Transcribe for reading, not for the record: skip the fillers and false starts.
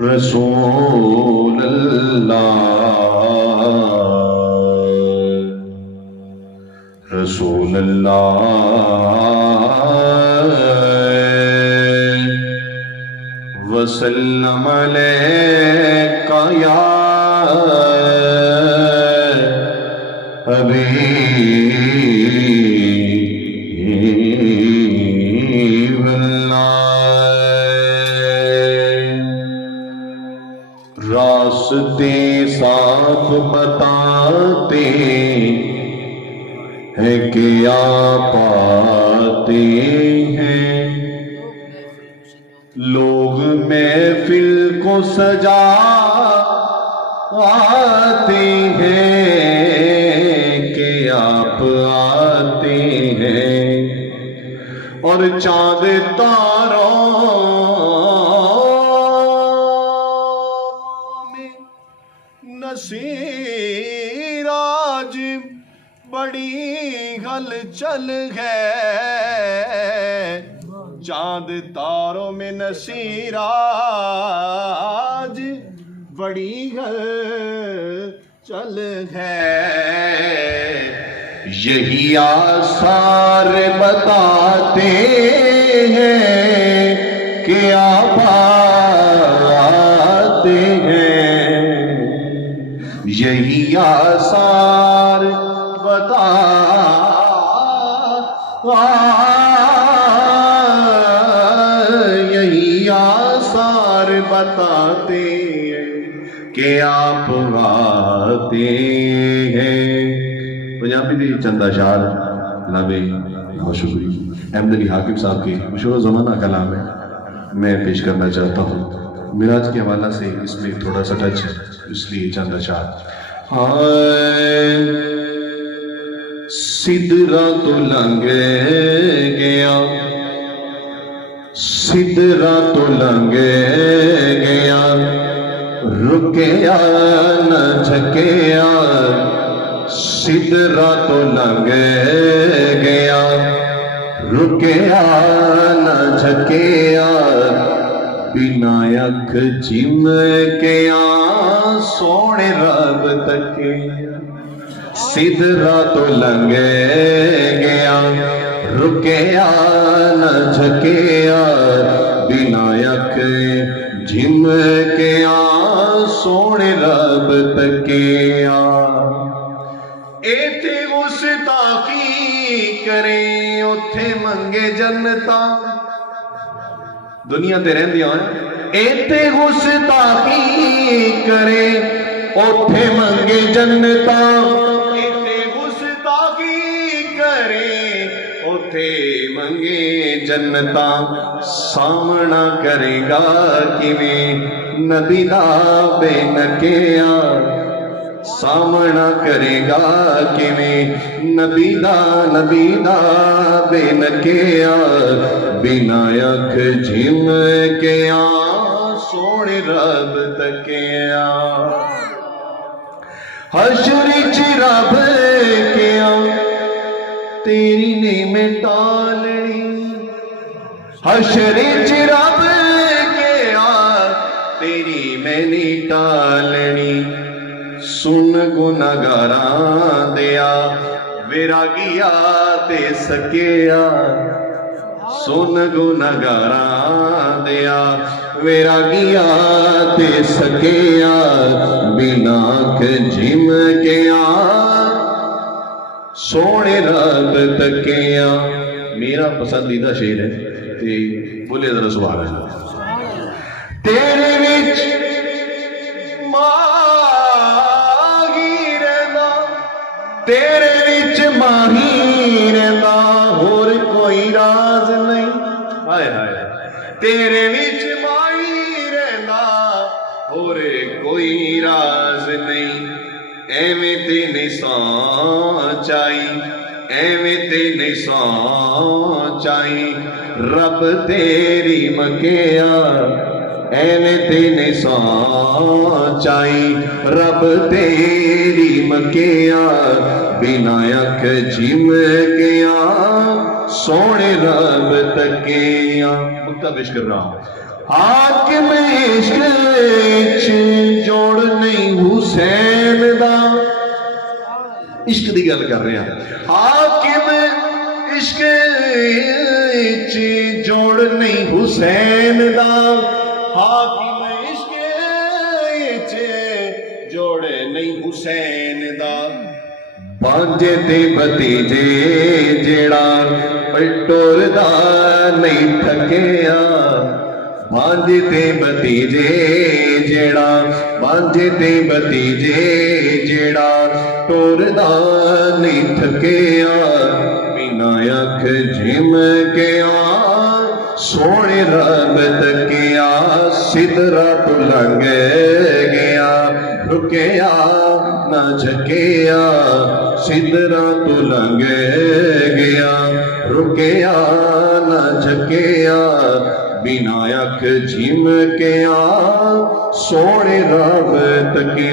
رسول اللہ رسول اللہ وسلم علیکہ یا حبیب اللہ۔ راستے صاف بتاتے ہیں کہ آپ آتے ہیں، لوگ محفل کو سجاتے ہیں کہ آپ آتے ہیں، اور چاند تاروں میں نصیر آج بڑی ہلچل ہے، چاند تاروں میں نصیر آج بڑی ہلچل ہے، یہی آثار بتاتے ہیں کہ آپ آتے ہیں، یہی آثار یہی آثار بتاتے ہیں کہ آپ آتے ہیں۔ پنجابی بھی چند اشعار جناب بہت شکریہ احمد علی حاکم صاحب کے مشہور زمانہ کلام ہے، میں پیش کرنا چاہتا ہوں معراج کے حوالہ سے، اس میں تھوڑا سا ٹچ ہے اس لیے چند اشعار۔ سدرہ تو لنگ گیا، سدرہ تو لنگ گیا، رکیا نہ جھکیا، سدرہ تو لنگ گیا، رکیا نہ جھکیا، بنا اکھ جھمکیا، سونے رب تکیا، سدرہ تو لنگ گیا، رکیا نہ جھکیا، بنا اکھ جھمکیا، سونے رب تکیا، ایتھے گستاخی کریں اوتھے منگے جنتاں، دنیا تے رہندیاں ہیں، ایتھے گستاخی کرے اوتھے منگے جنتاں، ایتھے گستاخی کرے اوتھے منگے جنتاں، سامنا کرے گا کیویں نبی دا بے نکیا، سامنا کرے گا کیویں نبی دا بے نکیا، بنا اکھ جھمکیا، سونے رب تکیا، حشر وچ رب کیا تیری نعمت ٹالنی، حشر وچ رب کیا تیری میں نہیں ٹالنی، سن گناہگاراں دیا ویراگیا تے سکیا، سن گناہگاراں دیا ویراگیا تے سکیا، بنا اکھ جھمکیا، سونے رب تکیا۔ میرا پسندیدہ شعر ہے تے بولے ذرا سبحان اللہ۔ تیرے وچ تیرے وچ ماہی رہندا ہور کوئی راز نہیں، ہائے ہائے، تیرے وچ ماہی رہندا ہور کوئی راز نہیں، ایویں تے نہیں سوچائی، ایویں تے نہیں سوچائی، رب تیری مکیا، ایویں تے نہیں سوچائی، رب تیری مکیا، بنا اکھ جھمکیا، سونے رب تکیا۔ का पेश कर रहा हूं। हाकिम इश्क च जोड़ नहीं हुसैन दा, इश्क की गल कर रहे हैं। हाकिम इश्क च जोड़ नहीं हुसैन दा, हाकिम इश्क च जोड़ नहीं हुसैन दा, बांझे ते भतीजे जेड़ा टुरदा नहीं थकिया, बांझे ते भतीजे जेड़ा, बांझे ते भतीजे जेड़ा टुरदा नहीं थकिया, बिना अख झिम के सोने रब तकिया, सिदरा तो लंघ गया रुकिया ना झकिया, सिदरा तो लंघ गया रुकिया ना झकिया, बिना अख झिम के सोने रब तकिया।